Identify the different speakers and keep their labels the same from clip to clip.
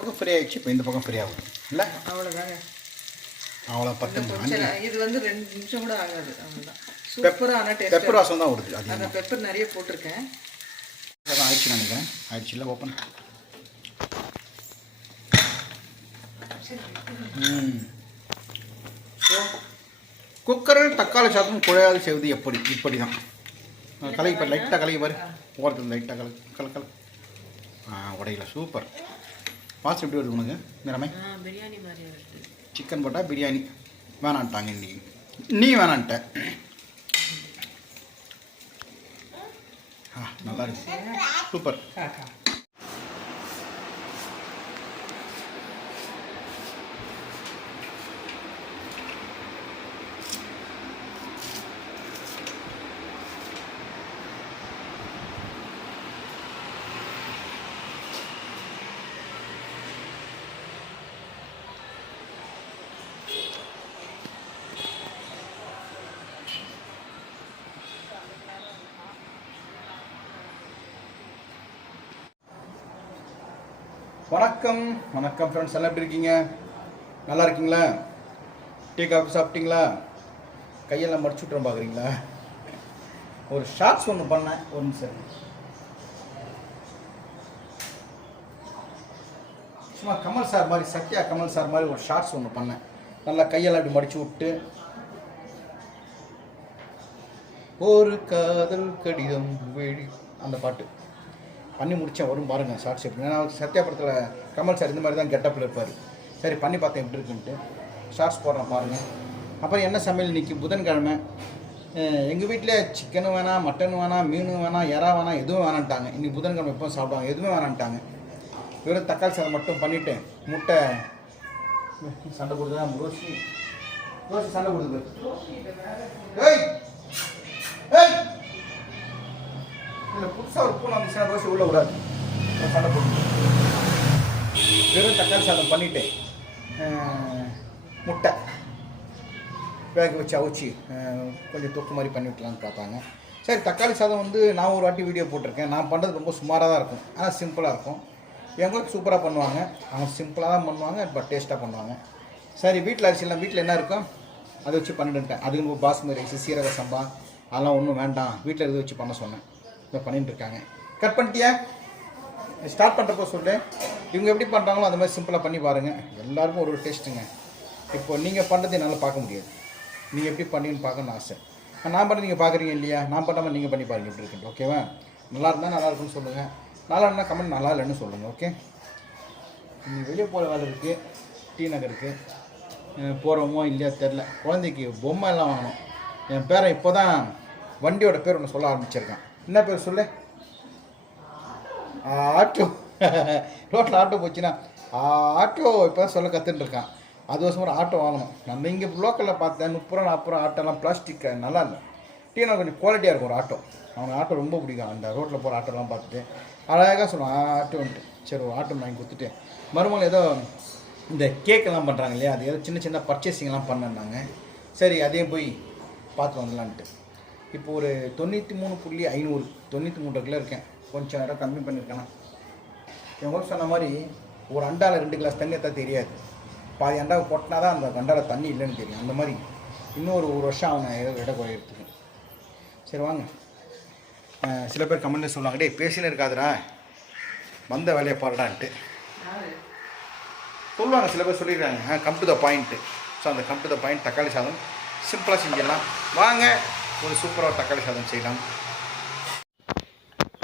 Speaker 1: பக்கம் ஃப்ரீ ஆகிடுச்சு இப்போ இந்த பக்கம் ஃப்ரீ ஆகும்
Speaker 2: இல்லை அவ்வளோதாங்க
Speaker 1: அவ்வளோ பத்து நிமிஷம்
Speaker 2: இது வந்து ரெண்டு நிமிஷம் கூட ஆகாது அவ்வளோதான் பெப்பர் ஆனால்
Speaker 1: பெப்பர் வாசம் தான் வருது
Speaker 2: அது அந்த பெப்பர் நிறைய போட்டிருக்கேன்
Speaker 1: அதான் ஆயிடுச்சு நினைக்கிறேன் ஆயிடுச்சு இல்லை ஓப்பன் குக்கரில் தக்காளி சாதம் குழையாது செய்வது எப்படி இப்படி தான் கலகி பாரு லைட்டாக கலக்கி பாரு ஓரத்தில் லைட்டாக கலக்கு கலக்கல் ஆ உடையில சூப்பர் வாசம் எப்படி வருது உனக்கு நிறமை
Speaker 2: பிரியாணி மாதிரி வருது
Speaker 1: சிக்கன் போட்டால் பிரியாணி வேணான்ட்டாங்க இன்றைக்கி நீ வேணான்ட்ட ஆ நல்லா இருக்கு சூப்பர் வணக்கம் வணக்கம் ஃப்ரெண்ட்ஸ் எல்லாம் எப்படி இருக்கீங்க நல்லா இருக்கீங்களா டீ காஃபி சாப்பிட்டீங்களா கையெல்லாம் மடிச்சு விட்றோம் பார்க்குறீங்களா ஒரு ஷார்ட்ஸ் ஒன்று பண்ணேன் ஒரு நிமிஷம் சும்மா கமல் சார் மாதிரி சத்யா கமல் சார் மாதிரி ஒரு ஷார்ட்ஸ் ஒன்று பண்ணேன் நல்லா கையெல்லாம் அப்படி மடிச்சு விட்டு ஒரு காதல் கடிதம் அந்த பாட்டு பண்ணி முடித்தேன் வரும் பாருங்கள் ஷார்ட் ஷிஃப்ட் ஏன்னா சத்யாபுரத்தில் கமல் சார் இந்த மாதிரி தான் கெட்டப்பில் இருப்பார் சரி பண்ணி பார்த்தேன் எப்படி இருக்குன்ட்டு ஷார்ட்ஸ் போடுறேன் பாருங்கள் அப்புறம் என்ன சமையல் இன்றைக்கி புதன்கிழமை எங்கள் வீட்டில் சிக்கனும் வேணாம் மட்டனும் வேணாம் மீன் வேணாம் இறா வேணாம் எதுவும் வேணான்ட்டாங்க இன்றைக்கி புதன்கிழமை எப்போ சாப்பிடுவாங்க எதுவுமே வேணான்ட்டாங்க வெறும் தக்காளி சாதம் மட்டும் பண்ணிவிட்டேன் முட்டை சண்டை தான் ரோஷி ரோஷி சண்டை கொடுத்து இதில் புதுசாக ஒரு பூனை வந்துச்சுன்னா தோசை உள்ள விடாது சண்டை போட்டு வெறும் தக்காளி சாதம் பண்ணிவிட்டேன் முட்டை வேக வச்சு அவிச்சு கொஞ்சம் தொக்கு மாதிரி பண்ணி விட்டலான்னு பார்த்தாங்க சரி தக்காளி சாதம் வந்து நான் ஒரு வாட்டி வீடியோ போட்டிருக்கேன் நான் பண்ணுறது ரொம்ப சுமாராக தான் இருக்கும் ஆனால் சிம்பிளாக இருக்கும் எங்களுக்கு சூப்பராக பண்ணுவாங்க அவங்க சிம்பிளாக தான் பண்ணுவாங்க பட் டேஸ்ட்டாக பண்ணுவாங்க சரி வீட்டில் அரிசி அரிசிலாம் வீட்டில் என்ன இருக்கோ அதை வச்சு பண்ணிட்டுட்டேன் அதுக்கு பாஸ்மதி ரைஸ் சீரக சம்பா அதெல்லாம் ஒன்றும் வேண்டாம் வீட்டில் இதை வச்சு பண்ண சொன்னேன் இதை பண்ணிட்டு இருக்காங்க கட் பண்ணிட்டியா ஸ்டார்ட் பண்ணுறப்போ சொல்லு இவங்க எப்படி பண்ணுறாங்களோ அந்த மாதிரி சிம்பிளாக பண்ணி பாருங்கள் எல்லாருக்கும் ஒரு ஒரு டேஸ்ட்டுங்க இப்போ நீங்கள் பண்ணுறது என்னால் பார்க்க முடியாது நீங்கள் எப்படி பண்ணீங்கன்னு பார்க்கணும்னு ஆசை நான் பண்ண நீங்கள் பார்க்குறீங்க இல்லையா நான் பண்ணாமல் நீங்கள் பண்ணி பாருங்கள் எப்படி இருக்குன்ட்டு ஓகேவா நல்லா இருந்தால் நல்லா இருக்குன்னு சொல்லுங்கள் நல்லா இருந்தால் கமெண்ட் நல்லா இல்லைன்னு சொல்லுங்கள் ஓகே நீங்கள் வெளியே போகிற வேலை இருக்குது டி நகர் இருக்குது போகிறோமோ இல்லையா தெரில குழந்தைக்கு பொம்மை எல்லாம் வாங்கணும் என் பேரன் இப்போ தான் வண்டியோட பேர் ஒன்று சொல்ல ஆரம்பிச்சிருக்கேன் என்ன பேர் சொல்லு ஆட்டோ ரோட்டில் ஆட்டோ போச்சுன்னா ஆட்டோ இப்போ சொல்ல கற்றுட்டு இருக்கான் அது வருஷம் ஒரு ஆட்டோ வாங்கணும் நம்ம இங்கே லோக்கலில் பார்த்தேன் முப்பது நாற்பது ஆட்டோலாம் பிளாஸ்டிக் நல்லா இல்லை டீனா கொஞ்சம் குவாலிட்டியாக இருக்கும் ஒரு ஆட்டோ அவனுக்கு ஆட்டோ ரொம்ப பிடிக்கும் அந்த ரோட்டில் போகிற ஆட்டோலாம் பார்த்துட்டு அழகாக சொல்லுவான் ஆட்டோ வந்துட்டு சரி ஒரு ஆட்டோ வாங்கி கொடுத்துட்டு மறுமலை ஏதோ இந்த கேக்கெல்லாம் பண்ணுறாங்க இல்லையா அது ஏதோ சின்ன சின்ன பர்ச்சேசிங்லாம் பண்ணாங்க சரி அதையும் போய் பார்த்து வந்துடலான்ட்டு இப்போ ஒரு தொண்ணூற்றி மூணு புள்ளி ஐநூறு தொண்ணூற்றி மூன்றரை கிலோ இருக்கேன் கொஞ்சம் நேரம் கம்மி பண்ணியிருக்கேன்னா என் ஒய்ஃப் சொன்ன மாதிரி ஒரு அண்டாவில் ரெண்டு கிளாஸ் தண்ணி எடுத்தால் தெரியாது பாதி அண்டாவை கொட்டினா தான் அந்த அண்டாவில் தண்ணி இல்லைன்னு தெரியும் அந்த மாதிரி இன்னும் ஒரு ஒரு வருஷம் அவங்க இட குறையிறதுக்கு சரி வாங்க சில பேர் கமெண்ட்டில் சொல்லுவாங்க டே பேசினே இருக்காதுடா வந்த வேலையை பாருடான்ட்டு சொல்லுவாங்க சில பேர் சொல்லிடுறாங்க come to the point so அந்த கம் டு த பாயிண்ட் தக்காளி சாதம் சிம்பிளாக செஞ்சிடலாம் வாங்க ஒரு சூப்பராக தக்காளி சாதம் செய்யலாம்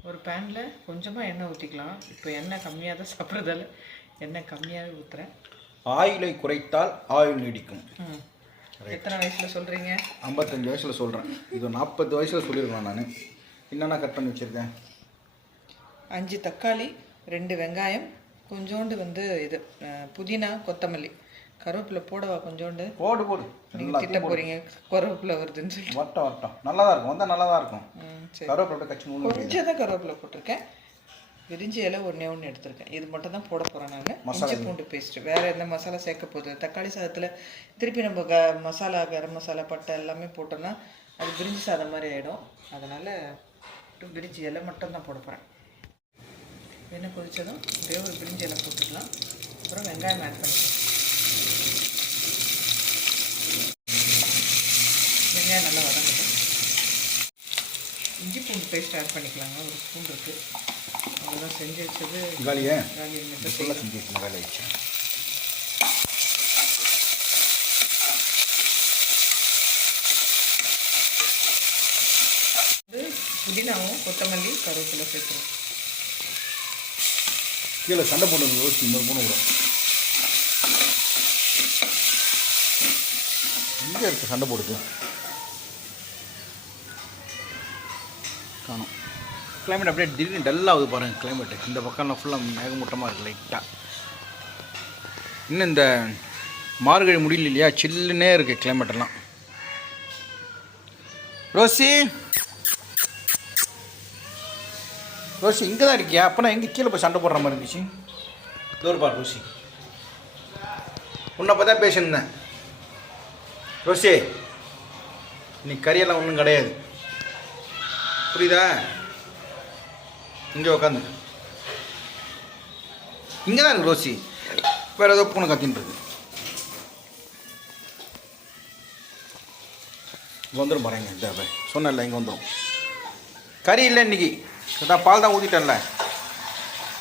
Speaker 2: ஒரு பேனில் கொஞ்சமாக எண்ணெய் ஊற்றிக்கலாம் இப்போ எண்ணெய் கம்மியாக தான் சாப்பிட்றதால எண்ணெய் கம்மியாகவே ஊற்றுறேன்
Speaker 1: ஆயிலை குறைத்தால் ஆயுள் நீடிக்கும்
Speaker 2: எத்தனை வயசில் சொல்கிறீங்க
Speaker 1: ஐம்பத்தஞ்சு வயசில் சொல்கிறேன் இது நாற்பது வயசில் சொல்லியிருக்கேன் நான் என்னென்னா கட் பண்ணி வச்சுருக்கேன்
Speaker 2: அஞ்சு தக்காளி ரெண்டு வெங்காயம் கொஞ்சோண்டு வந்து இது புதினா கொத்தமல்லி கருவேப்பிலை போடவா கொஞ்சோண்டு போடு போடு நீங்கள் போறீங்க போகிறீங்க வருதுன்னு
Speaker 1: சொல்லி வட்டம் வட்டம் நல்லா தான் இருக்கும் வந்தால் நல்லா தான் இருக்கும் கருவேப்பிலை
Speaker 2: கச்சி கொஞ்சம் தான் கருவேப்பில போட்டிருக்கேன் விரிஞ்சி இலை ஒன்னே ஒன்று எடுத்திருக்கேன் இது மட்டும் தான் போட போகிறேன் நான் மசாலா பூண்டு பேஸ்ட்டு வேறு எந்த மசாலா சேர்க்க போகுது தக்காளி சாதத்தில் திருப்பி நம்ம க மசாலா கரம் மசாலா பட்டை எல்லாமே போட்டோம்னா அது விரிஞ்சி சாதம் மாதிரி ஆகிடும் அதனால் விரிஞ்சி இலை மட்டும் தான் போட போகிறேன் என்ன கொதித்ததும் ஒரே ஒரு விரிஞ்சி இலை போட்டுக்கலாம் அப்புறம் வெங்காயம் ஆட் பண்ணிக்கலாம் வெங்காயம் நல்லா வதங்கட்டும் இஞ்சி பூண்டு பேஸ்ட் ஆட் பண்ணிக்கலாங்க ஒரு ஸ்பூன் இருக்குது அதெல்லாம் செஞ்சு வச்சது காலியா புதினாவும் கொத்தமல்லி கருவேப்பிலை சேர்த்துருவோம்
Speaker 1: கீழே சண்டை போட்டு யோசிச்சு இன்னொரு மூணு விடும் இங்கே இருக்குது சண்டை போடுது காணும் கிளைமேட் அப்படியே திடீர்னு டல்லாகுது பாருங்கள் கிளைமேட்டு இந்த பக்கம்லாம் ஃபுல்லாக மேகமூட்டமாக இருக்குது லைட்டாக இன்னும் இந்த மார்கழி முடியல இல்லையா சில்லுன்னே இருக்குது கிளைமேட்டெல்லாம் ரோசி ரோசி இங்கே தான் இருக்கியா அப்போனா எங்கே கீழே போய் சண்டை போடுற மாதிரி இருந்துச்சு தோறுபார் ரோசி உன்னை பார்த்தா பேசியிருந்தேன் ரோசி நீ கறியெல்லாம் ஒன்றும் கிடையாது புரியுதா இங்கே உட்காந்து இங்கே தான் ரோசி வேறு ஏதோ பூனை கத்தின்றது இங்கே வந்துடும் பாருங்க இந்த சொன்னல இங்கே வந்துடும் கறி இல்லை இன்னைக்கு அதான் பால் தான் ஊற்றிட்டேன்ல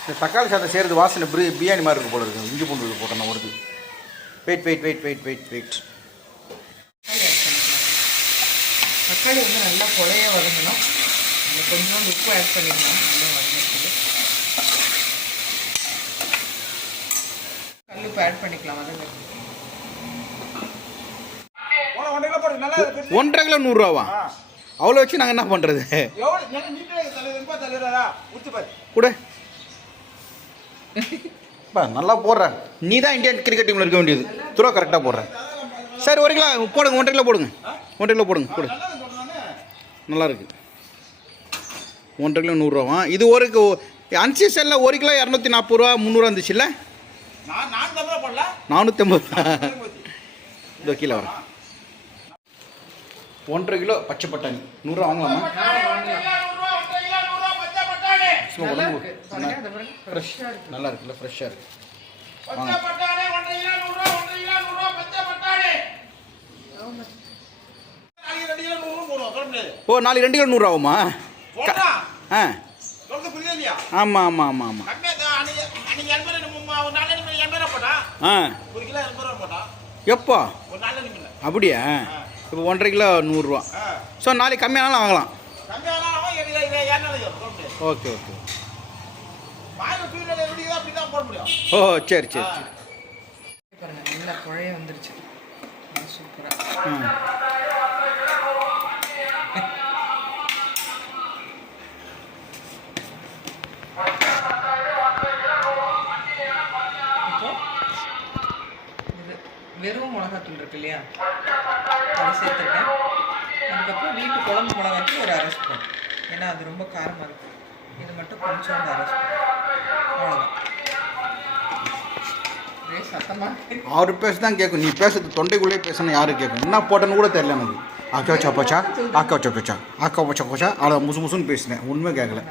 Speaker 1: இந்த தக்காளி சாதம் செய்கிறது வாசனை பிரி பிரியாணி மாதிரி இருக்கு போல இருக்குது இஞ்சி பூண்டு போட்டேன் வருது wait wait wait wait wait wait
Speaker 2: தக்காளி வந்து நல்லா குழைய வரணும் இதில் உப்பு ஆட் பண்ணிடலாம் நல்லா வதங்கிறதுக்கு கல் உப்பு ஆட் பண்ணிக்கலாம் வதங்கிறதுக்கு
Speaker 1: ஒன்றரை கிலோ நூறுரூவாவா அவ்வளோ வச்சு நாங்கள் என்ன பண்ணுறது கூட நல்லா போடுறேன் நீ தான் இந்தியன் கிரிக்கெட் டீமில் இருக்க வேண்டியது துரோ கரெக்டாக போடுறேன் சரி ஒரு கிலோ போடுங்க ஒன்றரை கிலோ போடுங்க ஒன்றரை கிலோ போடுங்க கூட நல்லாயிருக்கு ஒன்றரை கிலோ நூறுரூவா இது ஒரு செல்லில் ஒரு கிலோ இரநூத்தி நாற்பது ரூபா முந்நூறுவா இருந்துச்சுல்ல நானூற்றம்பது இந்த கீழே வரும் ஒன்றரை கிலோ பச்சை பட்டாணி நூறுரூவா வாங்கலாமா ஃப்ரெஷ் நல்லா இருக்குல்ல ஃப்ரெஷ்ஷாக இருக்குது ஓ நாலு ரெண்டு கிலோ நூறுரூவாமா ஆ ஆமாம் ஆமாம் ஆமாம் ஆமாம் ஆ எப்போ அப்படியா இப்போ ஒன்றரை கிலோ நூறுரூவா ஸோ நாளைக்கு கம்மியானாலும் வாங்கலாம் ஓகே ஓகே ஓ சரி சரி
Speaker 2: சரி நல்ல குழைய வந்துருச்சு சூப்பராக தூள் இருக்கு இல்லையா அதை சேர்த்துருக்கேன் அதுக்கப்புறம் வீட்டு குழம்பு வந்து ஒரு அரை ஸ்பூன் ஏன்னா அது ரொம்ப காரமாக இருக்கும் இது மட்டும் கொஞ்சம் அரை ஸ்பூன் அவ்வளோதான்
Speaker 1: அவர் பேச தான் கேட்கும் நீ பேசுறது தொண்டைக்குள்ளே பேசணும் யாரும் கேட்கும் என்ன போட்டேன்னு கூட தெரியல எனக்கு அக்கா சப்பாச்சா அக்கா போச்சா அக்கா பச்சா போச்சா அதை முசு முசுன்னு பேசினேன் உண்மை கேட்கல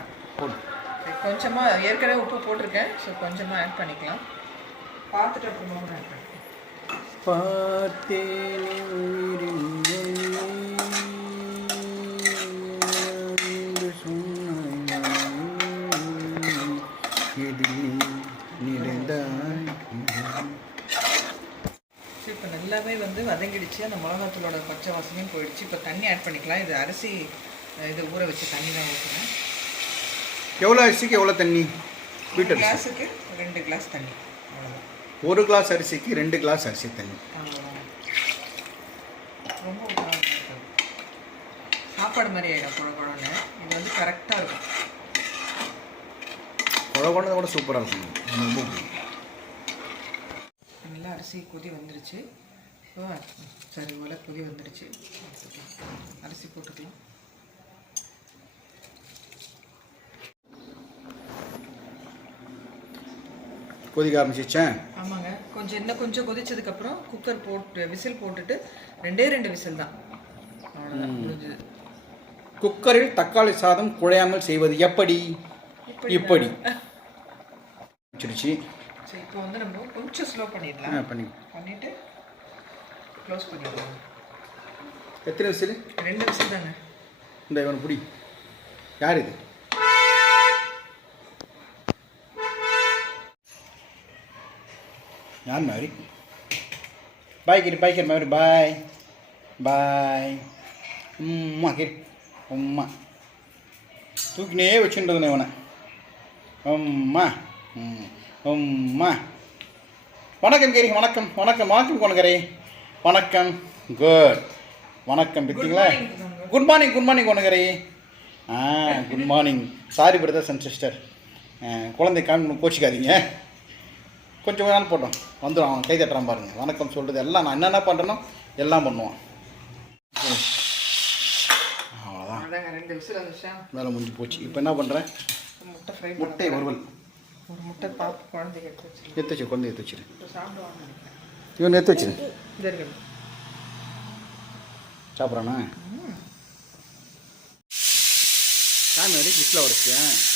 Speaker 2: கொஞ்சமாக ஏற்கனவே உப்பு போட்டிருக்கேன் ஸோ கொஞ்சமாக ஆட் பண்ணிக்கலாம் பார்த்துட்டு அப்புறமா ஆட் பண்ணிக்கலாம் பார்த்தேனே உயிரின் இப்போ நல்லாவே வந்து வதங்கிடுச்சு அந்த மிளகாத்தூளோட பச்சை வாசனையும் போயிடுச்சு இப்போ தண்ணி ஆட் பண்ணிக்கலாம் இது அரிசி இதை ஊற வச்சு தண்ணி தான் ஊற்றுறேன்
Speaker 1: எவ்வளோ அரிசிக்கு எவ்வளோ தண்ணி வீட்டு
Speaker 2: கிளாஸுக்கு ரெண்டு கிளாஸ் தண்ணி
Speaker 1: ஒரு கிளாஸ் அரிசிக்கு ரெண்டு கிளாஸ் அரிசி தண்ணி
Speaker 2: சாப்பாடு மாதிரி ஆகிடும் குழ இது வந்து கரெக்டாக இருக்கும்
Speaker 1: குழ கூட சூப்பராக இருக்கும்
Speaker 2: நல்லா அரிசி கொதி வந்துருச்சு சரி போல் கொதி வந்துருச்சு அரிசி போட்டுக்கலாம்
Speaker 1: கொதிக்க ஆரம்பிச்சிச்சேன்
Speaker 2: கொஞ்சம் இன்னும் கொஞ்சம் கொதிச்சதுக்கப்புறம் குக்கர் போட்டு விசில் போட்டுட்டு ரெண்டே ரெண்டு விசில் தான்
Speaker 1: முடிஞ்சது குக்கரில் தக்காளி சாதம் குழையாமல் செய்வது எப்படி இப்படி வச்சிருச்சு
Speaker 2: சரி இப்போ வந்து நம்ம கொஞ்சம் ஸ்லோ பண்ணிடலாம் பண்ணி பண்ணிட்டு க்ளோஸ் பண்ணிடலாம் எத்தனை விசில் ரெண்டு விசில் தானே
Speaker 1: இந்த இவன் பிடி யார் இது ഞാൻ മൗരി ബായ് കിരി ബായ് കിരി മൗരി ബായ് ബായ് ഉമ്മ കിരി ഉമ്മ தூக்கினே வச்சுருந்ததுண்ணே இவனை அம்மா அம்மா வணக்கம் கேரி வணக்கம் வணக்கம் வணக்கம் கொண்டுக்கரே வணக்கம் குட் வணக்கம் பார்த்தீங்களா குட் மார்னிங் குட் மார்னிங் கொண்டுக்கரே ஆ good morning sorry brothers and sister குழந்தை காமி கோச்சிக்காதீங்க கொஞ்சம் வேணாலும் போட்டோம் வந்துடும் அவன் கை தட்டுறான் பாருங்கள் வணக்கம் சொல்கிறது எல்லாம் நான் என்னென்ன பண்ணணும் எல்லாம் பண்ணுவான் அவ்வளோதான் ரெண்டு முடிஞ்சு போச்சு இப்போ என்ன பண்ணுறேன் முட்டை முட்டை எடுத்து குழந்தை எடுத்து வச்சிரு இவன் எடுத்து வச்சிரு சாப்பிட்றானா சாமி வரைக்கும் விசில்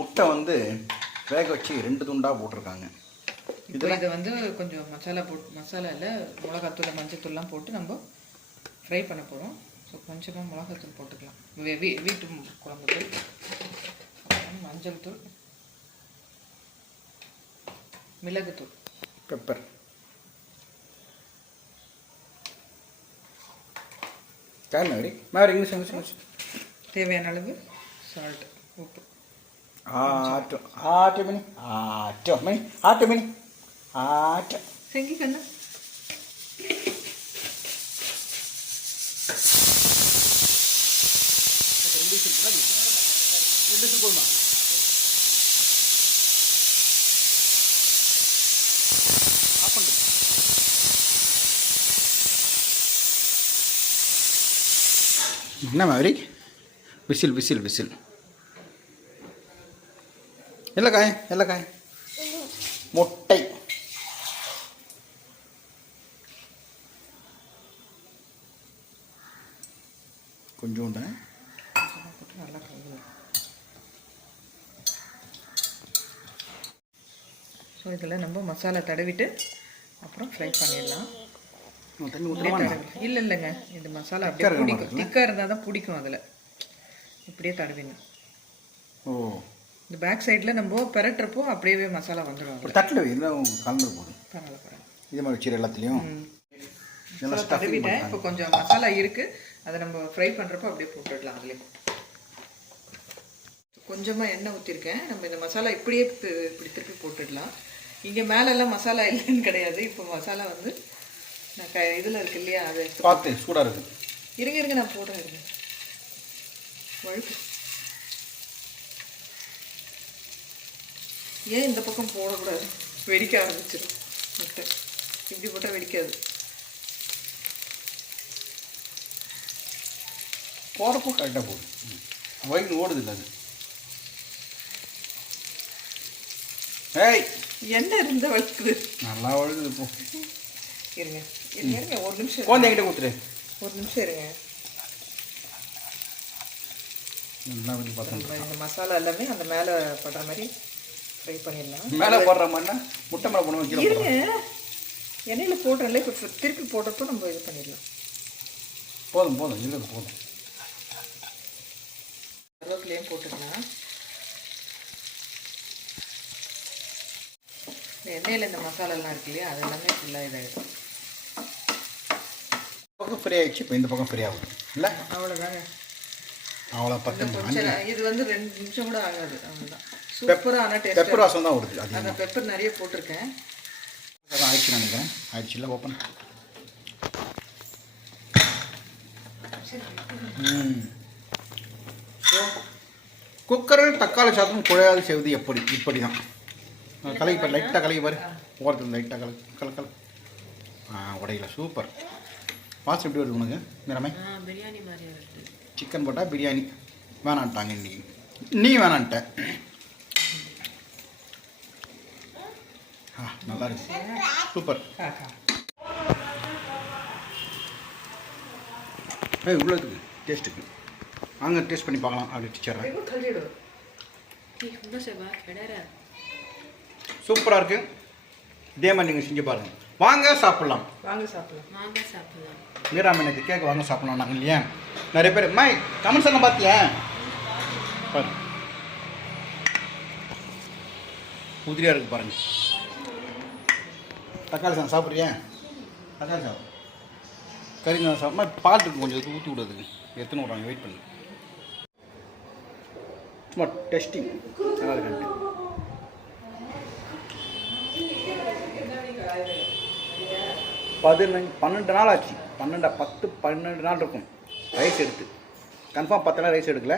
Speaker 1: முட்டை வந்து வேக வச்சு ரெண்டு துண்டாக போட்டிருக்காங்க
Speaker 2: இதில் இதை வந்து கொஞ்சம் மசாலா போட்டு இல்லை மிளகாத்தூள் மஞ்சத்தூள்லாம் போட்டு நம்ம ஃப்ரை பண்ண போகிறோம் ஸோ கொஞ்சமாக மிளகாத்தூள் போட்டுக்கலாம் வீட்டு குழம்பு தூள் மஞ்சள் தூள் மிளகுத்தூள்
Speaker 1: பெப்பர் மாதிரி
Speaker 2: தேவையான அளவு சால்ட் உப்பு
Speaker 1: आठ आठ मणि विशिल என்ன மாதிரி விசில் விசில் விசில் என்ன காய் என்ன காய் முட்டை கொஞ்சோண்டு நல்லா
Speaker 2: ஸோ இதில் நம்ம மசாலா தடவிட்டு அப்புறம் ஃப்ரை பண்ணிடலாம் இல்லை இல்லைங்க இது மசாலா அப்படியே பிடிக்கும் திக்காக இருந்தால் தான் பிடிக்கும் அதில் இப்படியே தடவிடணும் ஓ இந்த பேக் சைடில் நம்ம பெரட்டுறப்போ அப்படியே மசாலா வந்துடும்
Speaker 1: ஒரு தட்டில் என்ன கலந்து போதும் பரவாயில்ல பரவாயில்ல மாதிரி வச்சுரு எல்லாத்துலேயும்
Speaker 2: இப்போ கொஞ்சம் மசாலா இருக்குது அதை நம்ம ஃப்ரை பண்ணுறப்போ அப்படியே போட்டுடலாம் அதுலேயும் கொஞ்சமாக எண்ணெய் ஊற்றிருக்கேன் நம்ம இந்த மசாலா இப்படியே இப்படி திருப்பி போட்டுடலாம் இங்கே மேலெல்லாம் மசாலா இல்லைன்னு கிடையாது இப்போ மசாலா வந்து நான் க இதில் இருக்கு இல்லையா அதை
Speaker 1: பார்த்து சூடாக இருக்குது
Speaker 2: இருங்க இருங்க நான் போடுறேன் இருங்க வழுக்கு ஏன் இந்த பக்கம் போடக்கூடாது வெடிக்க ஆரம்பிச்சிடும் முட்டை இப்படி போட்டால் வெடிக்காது
Speaker 1: போடப்போ கரெக்டாக போடும் வயிறு ஓடுது இல்லை அது
Speaker 2: என்ன இருந்த வளர்க்குது
Speaker 1: நல்லா வளருது இப்போ
Speaker 2: இருங்க இருங்க ஒரு நிமிஷம்
Speaker 1: குழந்தை என்கிட்ட கொடுத்துரு
Speaker 2: ஒரு நிமிஷம் இருங்க நல்லா இந்த மசாலா எல்லாமே அந்த மேலே படுற மாதிரி ஃப்ரை பண்ணிடலாம்
Speaker 1: மேலே போடுற மாதிரினா முட்டை மேலே போன
Speaker 2: வைக்கிறோம் இருங்க எண்ணெயில் போடுறல இப்போ திருப்பி போடுறப்போ நம்ம இது பண்ணிடலாம்
Speaker 1: போதும் போதும் இருக்குது போதும்
Speaker 2: கருவேப்பிலையும் போட்டுக்கலாம் இந்த எண்ணெயில் இந்த மசாலாலாம் இருக்கு இல்லையா அது எல்லாமே ஃபுல்லாக இதாகிடும்
Speaker 1: பக்கம் ஃப்ரீ ஆகிடுச்சு இப்போ இந்த பக்கம் ஃப்ரீ ஆகும் இல்லை அவ்வளோதாங்க அவ்வளோ பத்து
Speaker 2: இது வந்து ரெண்டு நிமிஷம் கூட ஆகாது அவ்வளோதான் சூப்பரான டேஸ்ட்
Speaker 1: பெப்பர் வாசம் தான் வருது
Speaker 2: அந்த பெப்பர் நிறைய போட்டிருக்கேன்
Speaker 1: அதான் ஆயிடுச்சு நினைக்கிறேன் இல்லை ஓப்பன் குக்கரில் தக்காளி சாதம் குழையாது செய்வது எப்படி இப்படி தான் கலகி பாரு லைட்டாக கலகி பாரு ஓரத்தில் லைட்டாக கல கல கல ஆ உடையில சூப்பர் வாசம் எப்படி வருது உனக்கு நிறமை சிக்கன் போட்டால் பிரியாணி வேணான்ட்டாங்க இன்னைக்கு நீ வேணான்ட்ட நல்லா இருக்கு சூப்பர் ஏ இவ்வளோ இருக்குது டேஸ்ட்டுக்கு நாங்கள் டேஸ்ட் பண்ணி பார்க்கலாம் அப்படி டீச்சர் சூப்பராக இருக்குது இதே மாதிரி நீங்கள் செஞ்சு பாருங்கள் வாங்க சாப்பிட்லாம்
Speaker 2: வாங்க சாப்பிட்லாம் வாங்க சாப்பிட்லாம்
Speaker 1: வீராமனுக்கு கேக் வாங்க சாப்பிட்லாம் நாங்கள் இல்லையா நிறைய பேர் மை கமெண்ட் சொல்ல பார்த்தியா பாருங்க உதிரியாக இருக்குது பாருங்கள் தக்காளி சாதம் சாப்பிட்றியா தக்காளி சாதம் கறி சாதம் மாதிரி பால் இருக்கு கொஞ்சம் இதுக்கு ஊற்றி விடுறதுக்கு எடுத்துன்னு விட்றாங்க வெயிட் பண்ணி சும்மா டெஸ்டிங் நல்லா இருக்கு பதினஞ்சு பன்னெண்டு நாள் ஆச்சு பன்னெண்டா பத்து பன்னெண்டு நாள் இருக்கும் ரைஸ் எடுத்து கன்ஃபார்ம் பத்து நாள் ரைஸ் எடுக்கல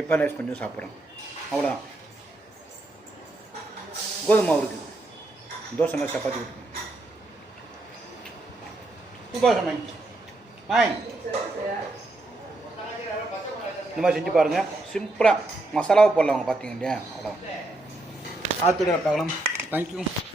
Speaker 1: இப்போ ரைஸ் கொஞ்சம் சாப்பிட்றோம் அவ்வளோதான் கோதுமை மாவு இருக்குது தோசை சப்பாத்தி இருக்குது உபாசனை ஆய் இந்த மாதிரி செஞ்சு பாருங்கள் சிம்பிளாக மசாலாவை போடலாம் அவங்க பார்த்தீங்க இல்லையா அவ்வளோ ஆத்துடைய பார்க்கலாம் தேங்க்யூ